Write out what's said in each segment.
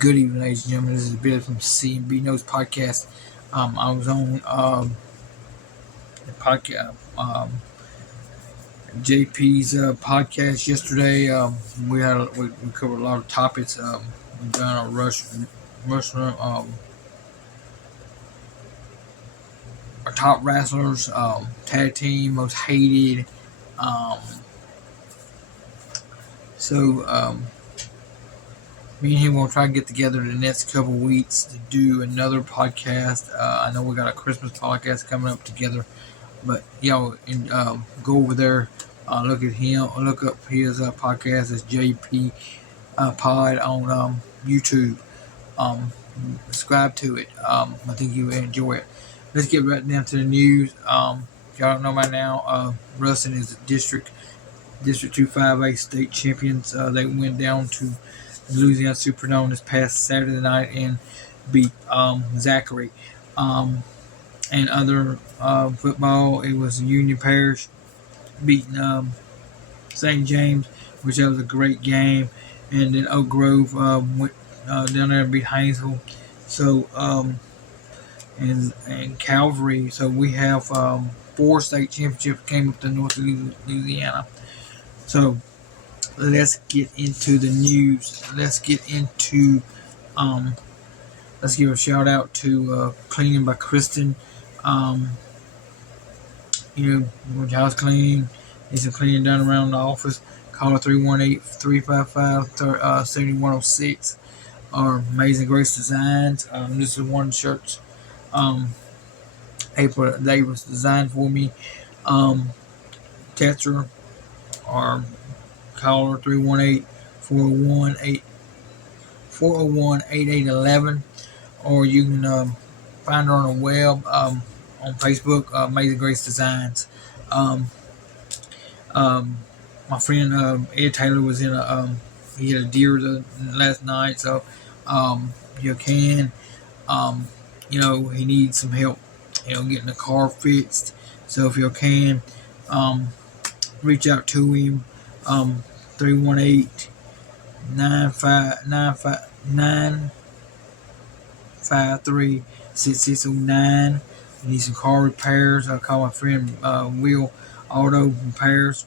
Good evening, ladies and gentlemen. This is Billy from CNB Notes Podcast. I was on the podcast, JP's podcast yesterday. We covered a lot of topics. We've done a rush our top wrestlers, tag team, most hated. Um, so me and him will try to get together the next couple weeks to do another podcast. I know we got a Christmas podcast coming up together, but go over there, look at him, look up his podcast. It's JP Pod on YouTube. Subscribe to it. I think you will enjoy it. Let's get right down to the news. If y'all don't know by now, Ruston is District 258 state champions. They went down to Louisiana Superdome this past Saturday night and beat Zachary. And other football, it was Union Parish beating St. James, which that was a great game. And then Oak Grove went down there and beat Haynesville. So and Calvary. So we have 4 state championships came up to North Louisiana. So let's get into the news. Let's give a shout out to Cleaning by Kristen. When y'all's clean, need some cleaning done around the office, call her 318-355-7106 or Amazing Grace Designs. This is one shirt April Davis designed for me. Text her or call her 318-401-8811, or you can find her on the web on Facebook, Amazing Grace Designs. My friend Ed Taylor was in he had a deer last night, so you can, he needs some help, getting the car fixed. So if you can, reach out to him, 318-953-6609. You need some car repairs. I'll call my friend Will Auto Repairs,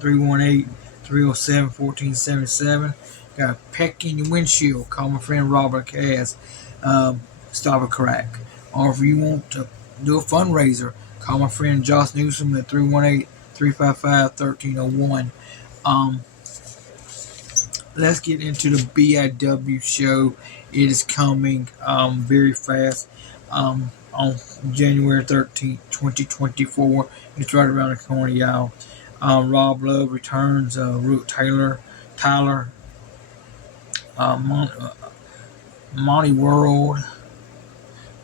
318-307-1477. Got a peck in your windshield, call my friend Robert Cass, stop a crack. Or if you want to do a fundraiser, call my friend Josh Newsom at 318-355-1301. Let's get into the BIW show. It is coming very fast. On January 13th, 2024. It's right around the corner, y'all. Rob Love returns. Root Tyler, Monty World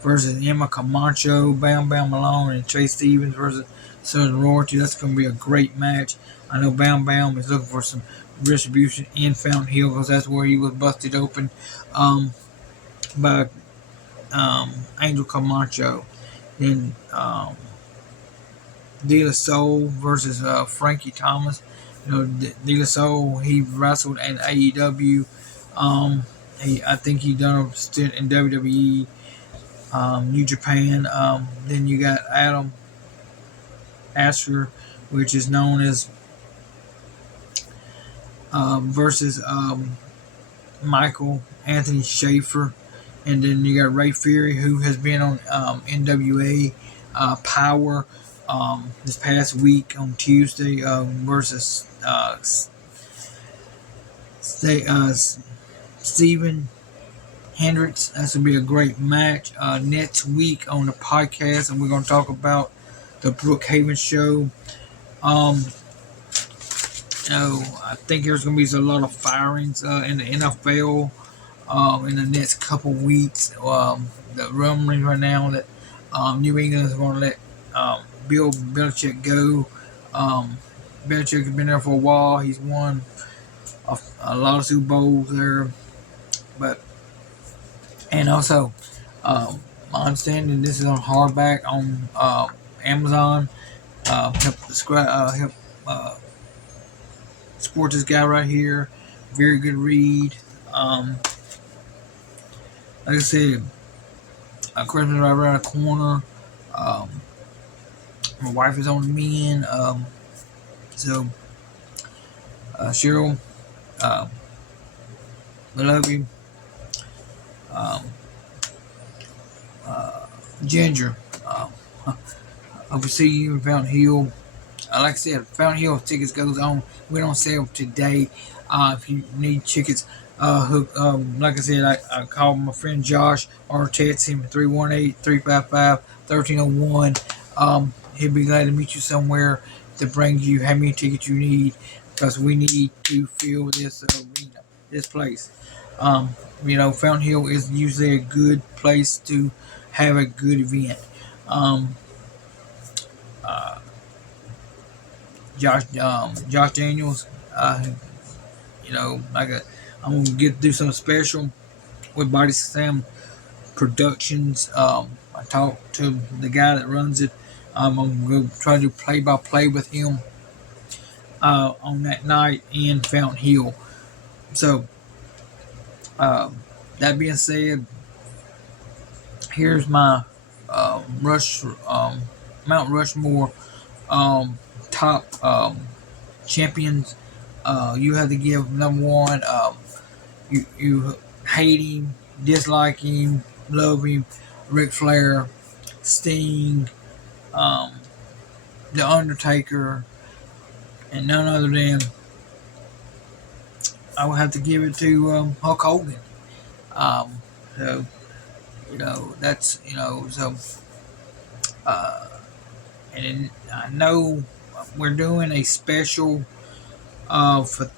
versus Emma Camacho, Bam Bam Malone, and Chase Stevens versus Southern Royalty. That's going to be a great match. I know Bam Bam is looking for some retribution in Fountain Hill because that's where he was busted open by Angel Camacho. Then De La Soul versus Frankie Thomas. De La Soul, he wrestled in AEW. I think he done a stint in WWE, New Japan. Then you got Adam Asher, which is known as versus Michael Anthony Schaefer. And then you got Ray Fury, who has been on NWA Power this past week on Tuesday versus Steven Hendricks. That's going to be a great match. Next week on the podcast, and we're going to talk about the Brookhaven show. I think there's going to be a lot of firings in the NFL. In the next couple weeks, the rumbling right now that New England is going to let Bill Belichick go. Belichick has been there for a while. He's won a lot of Super Bowls there, and also my understanding this is on hardback on Amazon. Help support this guy right here. Very good read. like I said, Christmas right around the corner. Um, my wife is on the mend. So Cheryl, um, I love you. Um, uh, Ginger, hope to see you in Fountain Hill. Like I said, Fountain Hill tickets goes on. Went on sale today. If you need tickets, like I said, I called my friend Josh or text him 318-355-1301. He'll be glad to meet you somewhere to bring you how many tickets you need because we need to fill this arena, this place. Um, Fountain Hill is usually a good place to have a good event. Um, uh, Josh Daniels. I'm gonna get do something special with Body Sam Productions. I talked to the guy that runs it. I'm gonna go try to do play by play with him on that night in Fountain Hill. So that being said, here's my Rush Mount Rushmore top champions. You have to give number one. You hate him, dislike him, love him. Ric Flair, Sting, um, The Undertaker, and none other than I would have to give it to Hulk Hogan. Um, so that's so. Uh, and I know we're doing a special for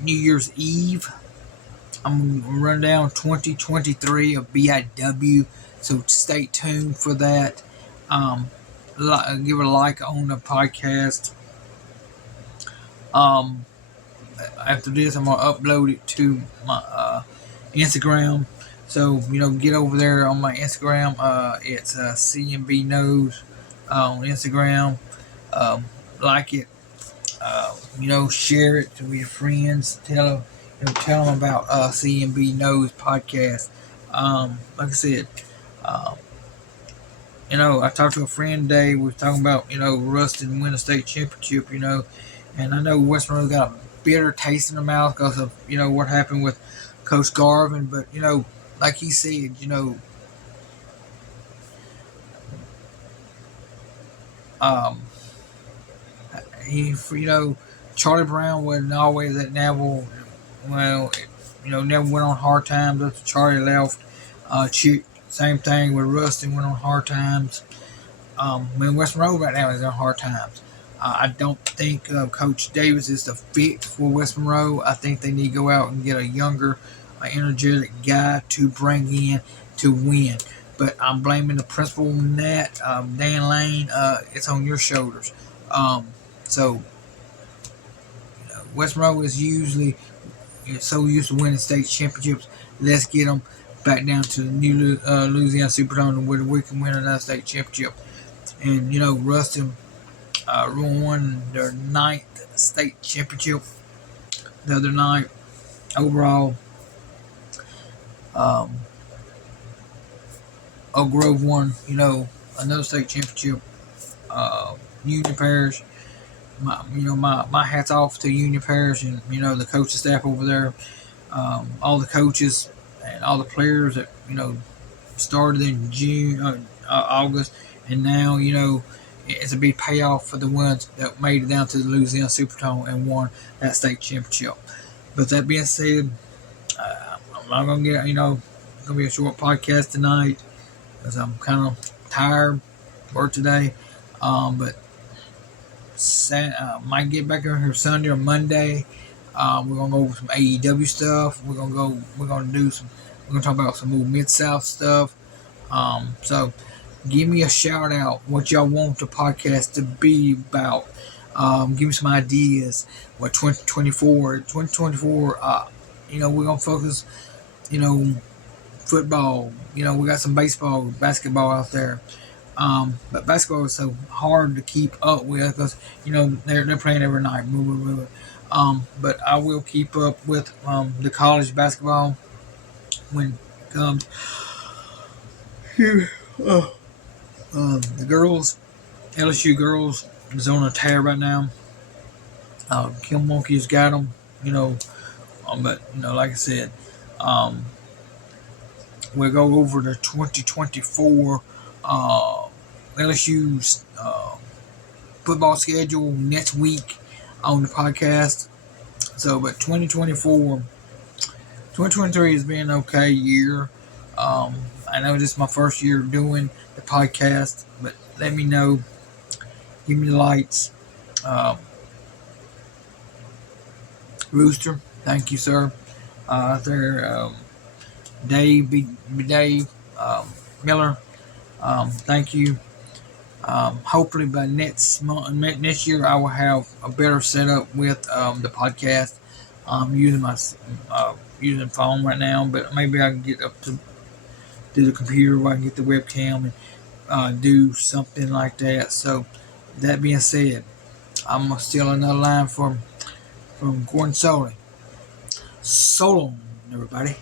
New Year's Eve. I'm gonna run down 2023 of BIW, so stay tuned for that. Um, Give it a like on the podcast. Um, After this, I'm gonna upload it to my Instagram. So get over there on my Instagram. It's CMB Knows on Instagram. Um, like it. Share it to your friends. Tell them about CMB Knows podcast. Like I said, um, I talked to a friend today. We were talking about Rustin win a state championship. And I know West Monroe got a bitter taste in their mouth because of what happened with Coach Garvin. But like he said, um, he Charlie Brown wasn't always at Neville. Well, Neville went on hard times after Charlie left. Same thing with Rustin went on hard times. West Monroe right now is on hard times. I don't think Coach Davis is the fit for West Monroe. I think they need to go out and get a younger, energetic guy to bring in to win. But I'm blaming the principal on that. Dan Lane, it's on your shoulders. So West Monroe is usually so used to winning state championships. Let's get them back down to the new Louisiana Superdome where we can win another state championship. And Rustin won their 9th state championship the other night. Overall, Oak Grove won, another state championship. Union Parish, my hats off to Union Parish and the coaching staff over there, all the coaches and all the players that started in June, August, and now it's a big payoff for the ones that made it down to the Louisiana Superdome and won that state championship. But that being said, I'm not gonna get it's gonna be a short podcast tonight because I'm kind of tired for today. But might get back in here Sunday or Monday. We're gonna go over some AEW stuff. We're gonna talk about some more Mid South stuff. So give me a shout out what y'all want the podcast to be about. Give me some ideas. What 2024, we're gonna focus, football. We got some baseball, basketball out there. But basketball is so hard to keep up with because they're playing every night. But I will keep up with the college basketball when it comes. The girls, LSU girls, is on a tear right now. Kim Monkey's got them, you know. But like I said, um, we'll go over the 2024 LSU's football schedule next week on the podcast. So, but 2023 has been an okay year. I know this is my first year doing the podcast, but let me know. Give me the lights. Um, Rooster, thank you, sir. There, Dave Miller, thank you. Hopefully by next year, I will have a better setup with the podcast. I'm using my using phone right now, but maybe I can get up to do the computer where I can get the webcam and do something like that. So that being said, I'm gonna steal another line from Gordon Soley. So long, everybody.